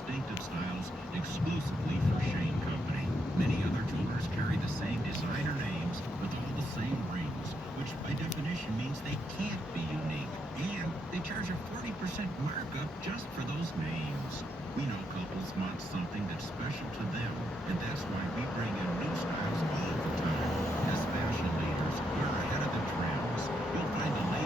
distinctive styles exclusively for Shane Company. Many other jewelers carry the same designer names with all the same rings, which by definition means they can't be unique. And they charge a 40% markup just for those names. We know couples want something that's special to them, and that's why we bring in new styles all the time. As fashion leaders, we're ahead of the trends. You'll find the